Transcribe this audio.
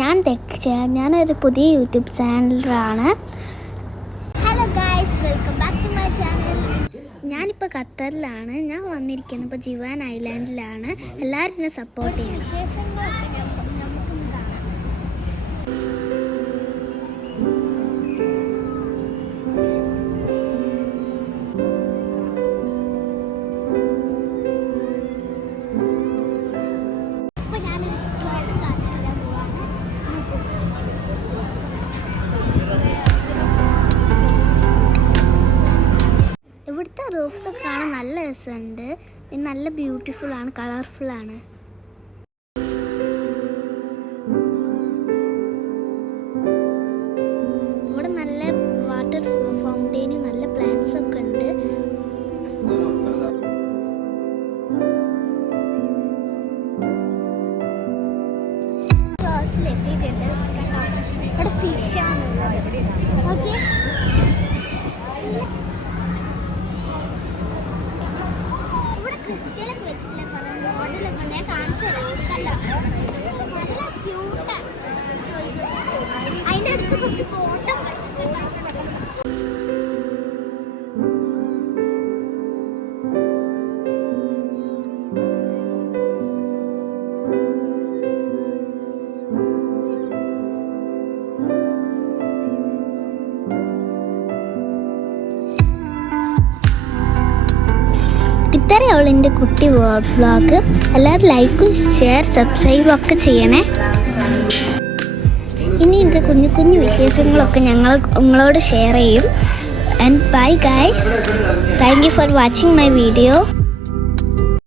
ഞാനൊരു പുതിയ യൂട്യൂബ് ചാനലാണ്. Hello guys, welcome back to my channel. ഞാനിപ്പോൾ ഖത്തറിലാണ്. ഞാൻ വന്നിരിക്കുന്നത് ഇപ്പോൾ ജിവാൻ ഐലാൻഡിലാണ്. എല്ലാവരും എന്നെ സപ്പോർട്ട് ചെയ്യണം. ഇവിടുത്തെ റൂഫ്സൊക്കെ കാണാൻ നല്ല രസമുണ്ട്. നല്ല ബ്യൂട്ടിഫുള്ളാണ്, കളർഫുള്ളാണ്. ഇവിടെ നല്ല വാട്ടർ ഫൗണ്ടെയിനും നല്ല പ്ലാന്റ്സ് ഒക്കെ ഉണ്ട്. എത്തിയിട്ടുണ്ട്. ഇവിടെ ഫിഷാണുള്ളത്. ഓക്കെ, ക്രിസ്റ്റലൊക്കെ വെച്ചിട്ടുള്ള കുറേ മോഡലൊക്കെ ഉണ്ട്. ഞാൻ കാണിച്ചു തരാം. കണ്ടോ, നല്ല ക്യൂട്ടാണ്. അതിൻ്റെ അടുത്ത് കുറച്ച് ഫോട്ടോ ഇത്രയുള്ള എൻ്റെ കുട്ടി വ്ളോഗ്. എല്ലാവരും ലൈക്കും ഷെയർ സബ്സ്ക്രൈബും ഒക്കെ ചെയ്യണേ. ഇനി എൻ്റെ കുഞ്ഞു കുഞ്ഞു വിശേഷങ്ങളൊക്കെ നിങ്ങളോട് ഷെയർ ചെയ്യും. And bye guys, thank you for watching my video.